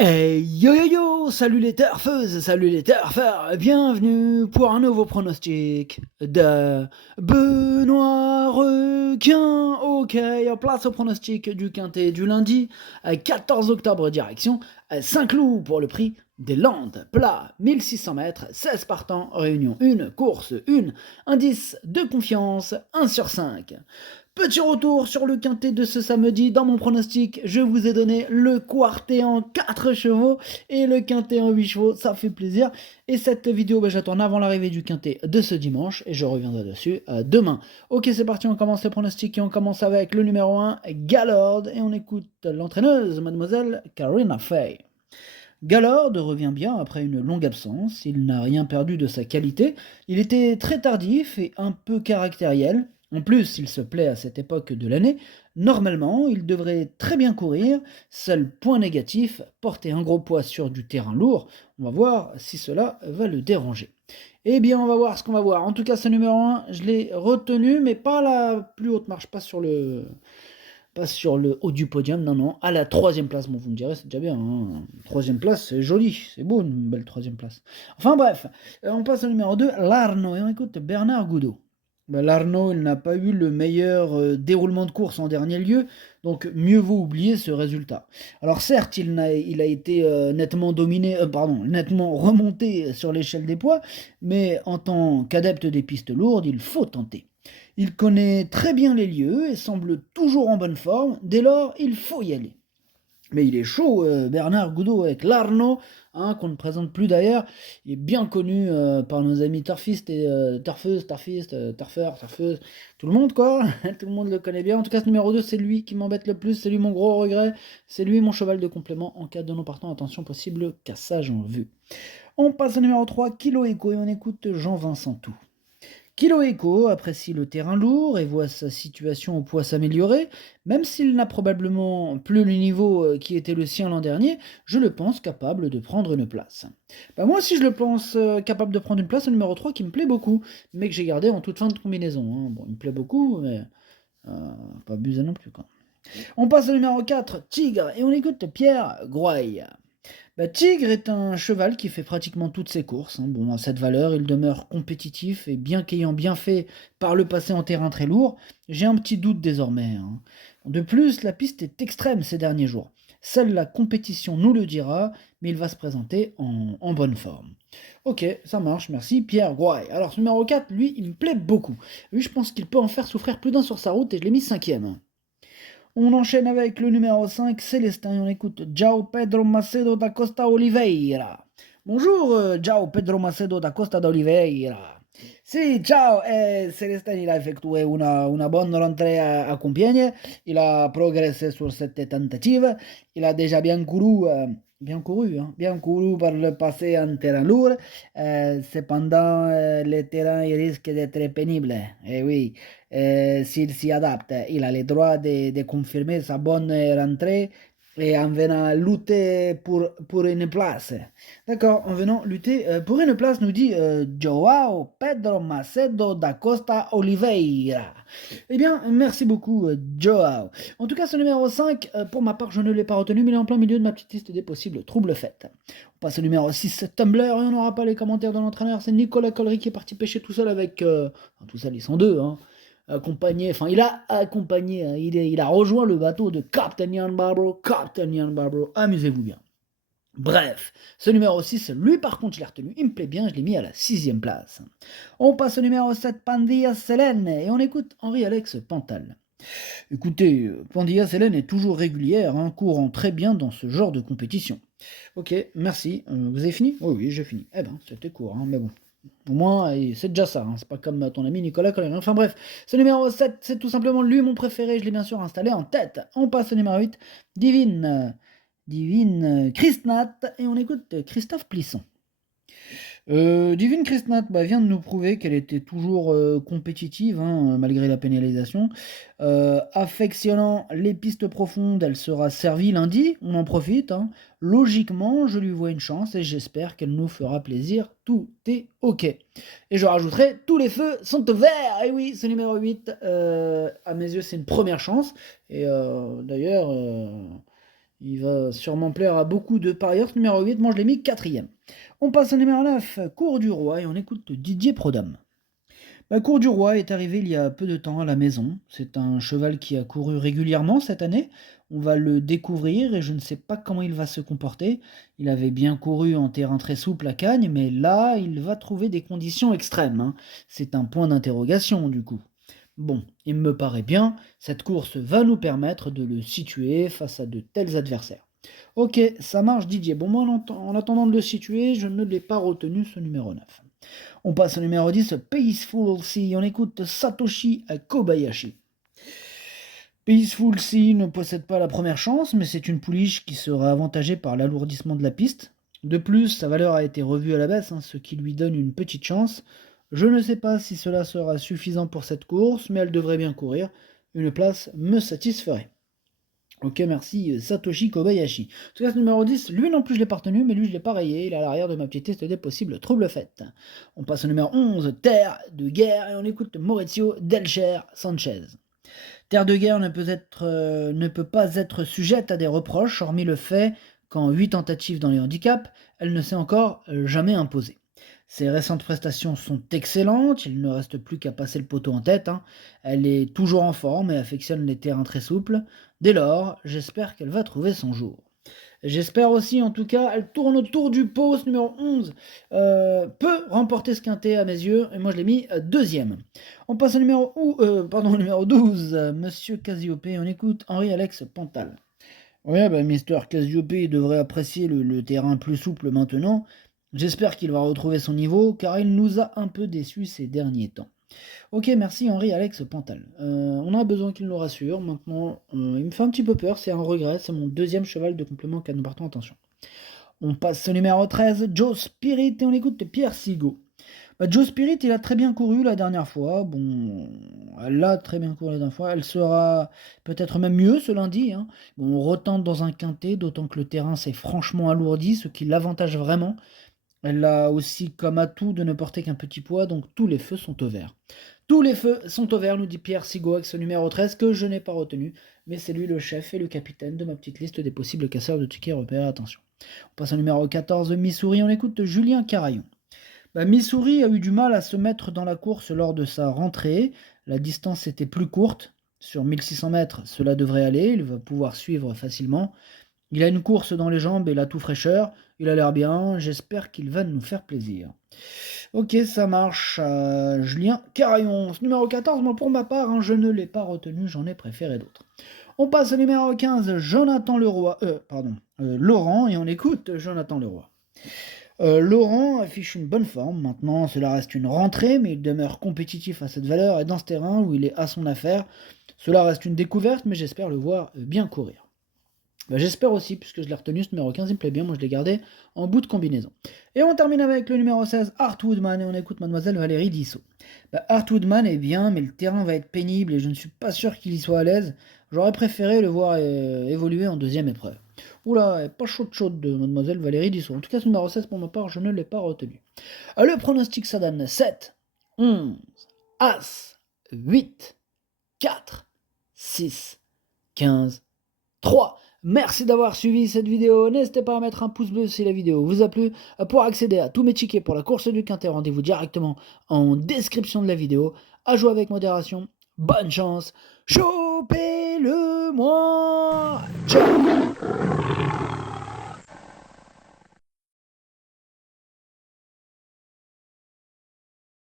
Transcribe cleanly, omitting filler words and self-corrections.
Hey yo yo yo, salut les turfeuses, salut les turfeurs, bienvenue pour un nouveau pronostic de Benoît Requin. Ok, place au pronostic du quintet du lundi 14 octobre direction Saint-Cloud pour le prix des Landes, plat 1600 mètres, 16 partants, réunion 1, course 1, indice de confiance 1 sur 5. Petit retour sur le quintet de ce samedi. Dans mon pronostic, je vous ai donné le quartet en 4 chevaux et le quintet en 8 chevaux, ça fait plaisir. Et cette vidéo, je la tourne avant l'arrivée du quintet de ce dimanche et je reviendrai dessus demain. Ok, c'est parti, on commence les pronostics et on commence avec le numéro 1, Galord, et on écoute l'entraîneuse, mademoiselle Karina Fay. Galord revient bien après une longue absence, il n'a rien perdu de sa qualité, il était très tardif et un peu caractériel. En plus, il se plaît à cette époque de l'année. Normalement, il devrait très bien courir. Seul point négatif, porter un gros poids sur du terrain lourd. On va voir si cela va le déranger. Eh bien, on va voir ce qu'on va voir. En tout cas, ce numéro 1, je l'ai retenu, mais pas à la plus haute marche, pas sur le haut du podium, non, à la 3e place. Bon, vous me direz, c'est déjà bien, hein. 3e place, c'est joli, c'est beau, une belle 3e place. Enfin bref, on passe au numéro 2, l'Arnaud, et on écoute Bernard Goudot. L'Arnaud, il n'a pas eu le meilleur déroulement de course en dernier lieu, donc mieux vaut oublier ce résultat. Alors certes, il a été nettement dominé, nettement remonté sur l'échelle des poids, mais en tant qu'adepte des pistes lourdes, il faut tenter. Il connaît très bien les lieux et semble toujours en bonne forme, dès lors il faut y aller. Mais il est chaud, Bernard Goudot avec l'Arnaud, hein, qu'on ne présente plus d'ailleurs. Il est bien connu par nos amis turfistes et turfeuses, turfeurs, turfeuses, tout le monde quoi, tout le monde le connaît bien. En tout cas, ce numéro 2, c'est lui qui m'embête le plus, c'est lui mon gros regret, c'est lui mon cheval de complément en cas de non partant. Attention, possible cassage en vue. On passe au numéro 3, Kilo Echo, et on écoute Jean-Vincent Tout. Kilo Echo apprécie le terrain lourd et voit sa situation au poids s'améliorer. Même s'il n'a probablement plus le niveau qui était le sien l'an dernier, je le pense capable de prendre une place. Moi aussi je le pense capable de prendre une place au numéro 3 qui me plaît beaucoup, mais que j'ai gardé en toute fin de combinaison, hein. Bon, il me plaît beaucoup, mais pas abuser non plus, quoi. On passe au numéro 4, Tigre, et on écoute Pierre Groy. Tigre est un cheval qui fait pratiquement toutes ses courses, hein. Bon, à cette valeur, il demeure compétitif et bien qu'ayant bien fait par le passé en terrain très lourd, j'ai un petit doute désormais, hein. De plus, la piste est extrême ces derniers jours. Seule la compétition nous le dira, mais il va se présenter en bonne forme. Ok, ça marche, merci Pierre Gouay. Alors, ce numéro 4, lui, il me plaît beaucoup. Lui, je pense qu'il peut en faire souffrir plus d'un sur sa route et je l'ai mis 5e. On enchaîne avec le numéro 5, Célestin, et on écoute João Pedro Macedo da Costa Oliveira. Bonjour, João Pedro Macedo da Costa de Oliveira. Sì, ciao, Celestin, il a effectué una bonne rentrée à Compiègne, il a progressé sur cette tentative, il a déjà bien couru par le passé en terrain lourd, cependant le terrain il risque d'être pénible, et oui, s'il s'y adapte, il a le droit de confirmer sa bonne rentrée et en venant lutter pour une place. D'accord, en venant lutter pour une place, nous dit Joao Pedro Macedo da Costa Oliveira. Eh bien, merci beaucoup, Joao. En tout cas, ce numéro 5, pour ma part, je ne l'ai pas retenu, mais il est en plein milieu de ma petite liste des possibles troubles faits. On passe au numéro 6, Tumblr, et on n'aura pas les commentaires de l'entraîneur. C'est Nicolas Collery qui est parti pêcher tout seul avec... tout seul, ils sont deux, hein. Il a accompagné, hein, il a rejoint le bateau de Captain Ian Barbaro. Amusez-vous bien. Bref, ce numéro 6, lui par contre je l'ai retenu, il me plaît bien, je l'ai mis à la 6e place. On passe au numéro 7, Pandilla Selene, et on écoute Henri-Alex Pantal. Écoutez, Pandilla Selene est toujours régulière, hein, courant très bien dans ce genre de compétition. Ok, merci. Vous avez fini? Oui, j'ai fini. Eh ben, c'était court, hein, mais bon. Au moins, c'est déjà ça, hein. C'est pas comme ton ami Nicolas Collet. Enfin bref, ce numéro 7, c'est tout simplement lui mon préféré, je l'ai bien sûr installé en tête. On passe au numéro 8, Divine Christnat, et on écoute Christophe Plisson. Divine Christnat vient de nous prouver qu'elle était toujours compétitive, hein, malgré la pénalisation. Affectionnant les pistes profondes, elle sera servie lundi, on en profite, hein. Logiquement, je lui vois une chance et j'espère qu'elle nous fera plaisir. Tout est ok. Et je rajouterai, tous les feux sont au vert. Et oui, ce numéro 8, à mes yeux, c'est une première chance. Et d'ailleurs... Il va sûrement plaire à beaucoup de parieurs. Ce numéro 8, moi je l'ai mis quatrième. On passe au numéro 9, Cours du Roi, et on écoute Didier Prodhomme. Cours du Roi est arrivé il y a peu de temps à la maison. C'est un cheval qui a couru régulièrement cette année. On va le découvrir et je ne sais pas comment il va se comporter. Il avait bien couru en terrain très souple à Cagnes, mais là, il va trouver des conditions extrêmes, hein. C'est un point d'interrogation du coup. Bon, il me paraît bien, cette course va nous permettre de le situer face à de tels adversaires. Ok, ça marche Didier. Bon, moi en attendant de le situer, je ne l'ai pas retenu ce numéro 9. On passe au numéro 10, Peaceful Sea. On écoute Satoshi Kobayashi. Peaceful Sea ne possède pas la première chance, mais c'est une pouliche qui sera avantagée par l'alourdissement de la piste. De plus, sa valeur a été revue à la baisse, hein, ce qui lui donne une petite chance. Je ne sais pas si cela sera suffisant pour cette course, mais elle devrait bien courir. Une place me satisferait. Ok, merci Satoshi Kobayashi. En tout cas, ce numéro 10, lui non plus je l'ai pas retenu, mais lui je l'ai pas rayé, il est à l'arrière de ma petite liste des possibles troubles faits. On passe au numéro 11, Terre de guerre, et on écoute Maurizio Delcher Sanchez. Terre de guerre ne peut pas être sujette à des reproches, hormis le fait qu'en 8 tentatives dans les handicaps, elle ne s'est encore jamais imposée. Ses récentes prestations sont excellentes, il ne reste plus qu'à passer le poteau en tête, hein. Elle est toujours en forme et affectionne les terrains très souples. Dès lors, j'espère qu'elle va trouver son jour. J'espère aussi, en tout cas, elle tourne autour du poste numéro 11, peut remporter ce quintet à mes yeux, et moi je l'ai mis deuxième. On passe au numéro 12, Monsieur Cassiopée, on écoute Henri-Alex Pantal. Ouais, Mister Cassiopée devrait apprécier le terrain plus souple maintenant. J'espère qu'il va retrouver son niveau, car il nous a un peu déçus ces derniers temps. Ok, merci Henri-Alex Pantal. On a besoin qu'il nous rassure. Maintenant, il me fait un petit peu peur, c'est un regret. C'est mon deuxième cheval de complément auquel nous partons, attention. On passe au numéro 13, Joe Spirit, et on écoute Pierre Sigaud. Joe Spirit, il a très bien couru la dernière fois. Bon, elle a très bien couru la dernière fois. Elle sera peut-être même mieux ce lundi, hein. Bon, on retente dans un quintet, d'autant que le terrain s'est franchement alourdi, ce qui l'avantage vraiment. Elle a aussi comme atout de ne porter qu'un petit poids, donc tous les feux sont au vert. Tous les feux sont au vert, nous dit Pierre Sigaud avec ce numéro 13 que je n'ai pas retenu, mais c'est lui le chef et le capitaine de ma petite liste des possibles casseurs de tickets repères, attention. On passe au numéro 14, Missouri, on écoute Julien Carayon. Missouri a eu du mal à se mettre dans la course lors de sa rentrée, la distance était plus courte, sur 1600 mètres cela devrait aller, il va pouvoir suivre facilement. Il a une course dans les jambes et la tout fraîcheur, il a l'air bien, j'espère qu'il va nous faire plaisir. Ok, ça marche, Julien Carayon. Ce numéro 14, moi pour ma part, hein, je ne l'ai pas retenu, j'en ai préféré d'autres. On passe au numéro 15, Laurent, et on écoute Jonathan Leroy. Laurent affiche une bonne forme, maintenant cela reste une rentrée, mais il demeure compétitif à cette valeur, et dans ce terrain où il est à son affaire, cela reste une découverte, mais j'espère le voir bien courir. J'espère aussi, puisque je l'ai retenu, ce numéro 15, il me plaît bien, moi je l'ai gardé en bout de combinaison. Et on termine avec le numéro 16, Art Woodman, et on écoute Mademoiselle Valérie Dissot. Art Woodman est bien, mais le terrain va être pénible, et je ne suis pas sûr qu'il y soit à l'aise. J'aurais préféré le voir évoluer en deuxième épreuve. Oula, pas chaude de Mademoiselle Valérie Dissot. En tout cas, ce numéro 16, pour ma part, je ne l'ai pas retenu. Le pronostic, ça donne 7, 11, As, 8, 4, 6, 15, 3. Merci d'avoir suivi cette vidéo, n'hésitez pas à mettre un pouce bleu si la vidéo vous a plu. Pour accéder à tous mes tickets pour la course du Quintet, rendez-vous directement en description de la vidéo. À jouer avec modération, bonne chance, chopez-le moi. Ciao.